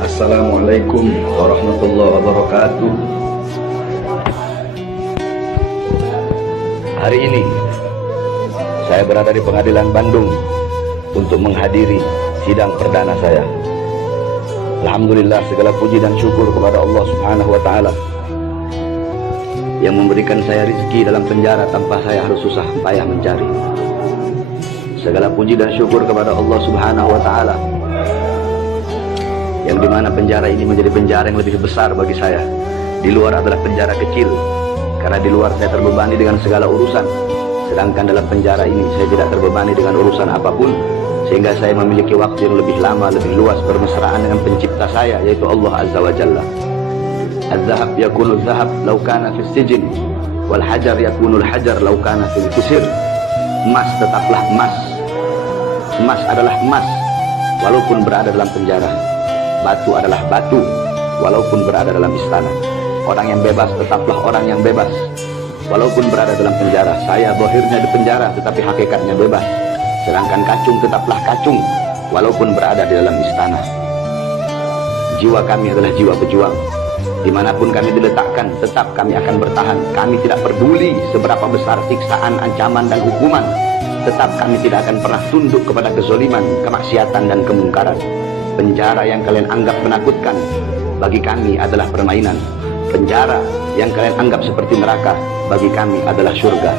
Assalamualaikum warahmatullahi wabarakatuh. Hari ini saya berada di Pengadilan Bandung untuk menghadiri sidang perdana saya. Alhamdulillah, segala puji dan syukur kepada Allah Subhanahu wa Ta'ala yang memberikan saya rezeki dalam penjara tanpa saya harus susah payah mencari. Segala puji dan syukur kepada Allah Subhanahu wa Ta'ala yang dimana penjara ini menjadi penjara yang lebih besar bagi saya. Di luar adalah penjara kecil, karena di luar saya terbebani dengan segala urusan, sedangkan dalam penjara ini saya tidak terbebani dengan urusan apapun, sehingga saya memiliki waktu yang lebih lama, lebih luas bermesraan dengan pencipta saya, yaitu Allah Azza wa Jalla. Az-zahab yakunu zahab law kana fis sijn, wal hajar yakunu al-hajar law kana fil qisr. Emas tetaplah emas. Emas adalah emas walaupun berada dalam penjara. Batu adalah batu walaupun berada dalam istana. Orang yang bebas tetaplah orang yang bebas walaupun berada dalam penjara. Saya zahirnya di penjara tetapi hakikatnya bebas. Sedangkan kacung tetaplah kacung walaupun berada di dalam istana. Jiwa kami adalah jiwa pejuang. Dimanapun kami diletakkan, tetap kami akan bertahan. Kami tidak peduli seberapa besar siksaan, ancaman, dan hukuman. Tetap kami tidak akan pernah tunduk kepada kezoliman, kemaksiatan, dan kemungkaran. Penjara yang kalian anggap menakutkan bagi kami adalah permainan. Penjara yang kalian anggap seperti neraka bagi kami adalah surga.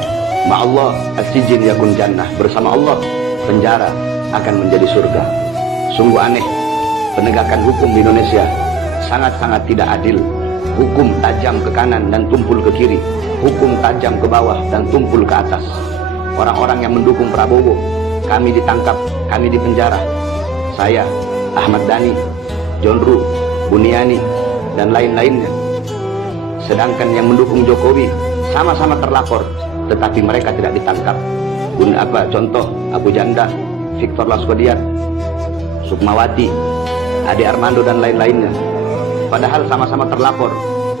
Ma'allah as-sijn yakun jannah. Bersama Allah, penjara akan menjadi surga. Sungguh aneh, penegakan hukum di Indonesia sangat-sangat tidak adil. Hukum tajam ke kanan dan tumpul ke kiri, hukum tajam ke bawah dan tumpul ke atas. Orang-orang yang mendukung Prabowo, kami ditangkap, kami dipenjara. Saya, Ahmad Dhani, John Ruh, Buniani, dan lain-lainnya. Sedangkan yang mendukung Jokowi sama-sama terlapor, tetapi mereka tidak ditangkap. Contoh Abu Janda, Victor Laskodiat, Sukmawati, Ade Armando, dan lain-lainnya. Padahal sama-sama terlapor.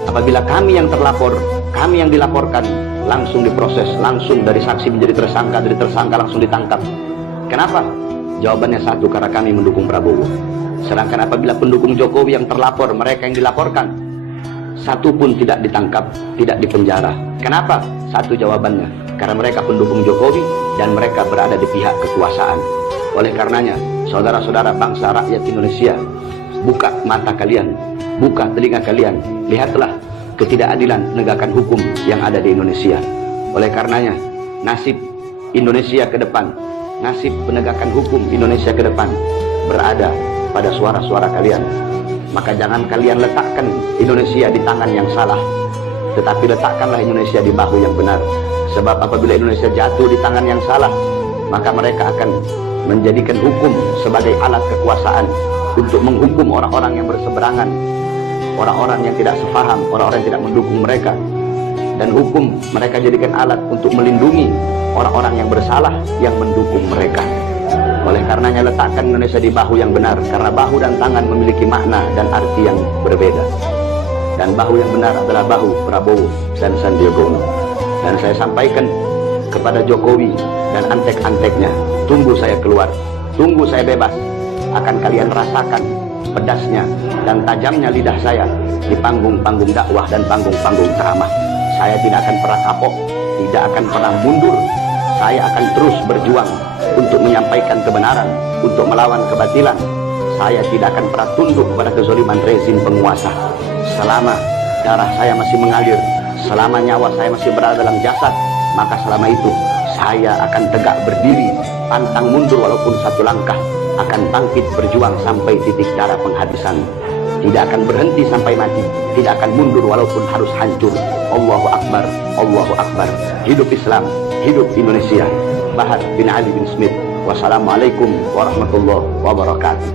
Apabila kami yang terlapor, kami yang dilaporkan, langsung diproses, langsung dari saksi menjadi tersangka, dari tersangka langsung ditangkap. Kenapa? Jawabannya satu, karena kami mendukung Prabowo. Sedangkan apabila pendukung Jokowi yang terlapor, mereka yang dilaporkan, satu pun tidak ditangkap, tidak dipenjara. Kenapa? Satu jawabannya, karena mereka pendukung Jokowi dan mereka berada di pihak kekuasaan. Oleh karenanya, saudara-saudara bangsa rakyat Indonesia, buka mata kalian, buka telinga kalian, lihatlah ketidakadilan penegakan hukum yang ada di Indonesia. Oleh karenanya, nasib Indonesia ke depan, nasib penegakan hukum Indonesia ke depan berada pada suara-suara kalian. Maka jangan kalian letakkan Indonesia di tangan yang salah, tetapi letakkanlah Indonesia di bahu yang benar. Sebab apabila Indonesia jatuh di tangan yang salah, maka mereka akan menjadikan hukum sebagai alat kekuasaan untuk menghukum orang-orang yang berseberangan, orang-orang yang tidak sepaham, orang-orang yang tidak mendukung mereka. Dan hukum mereka jadikan alat untuk melindungi orang-orang yang bersalah yang mendukung mereka. Oleh karenanya letakkan Indonesia di bahu yang benar, karena bahu dan tangan memiliki makna dan arti yang berbeda. Dan bahu yang benar adalah bahu Prabowo dan Sandiaga Uno. Dan saya sampaikan kepada Jokowi dan antek-anteknya, tunggu saya keluar, tunggu saya bebas, akan kalian rasakan pedasnya dan tajamnya lidah saya di panggung-panggung dakwah dan panggung-panggung ceramah. Saya tidak akan pernah kapok, tidak akan pernah mundur. Saya akan terus berjuang untuk menyampaikan kebenaran, untuk melawan kebatilan. Saya tidak akan pernah tunduk kepada kezaliman rezim penguasa. Selama darah saya masih mengalir, selama nyawa saya masih berada dalam jasad, maka selama itu saya akan tegak berdiri, pantang mundur walaupun satu langkah, akan bangkit berjuang sampai titik darah penghabisan. Tidak akan berhenti sampai mati, tidak akan mundur walaupun harus hancur. Allahu Akbar, Allahu Akbar. Hidup Islam, hidup Indonesia. Bahar bin Ali bin Smith. Wassalamualaikum warahmatullahi wabarakatuh.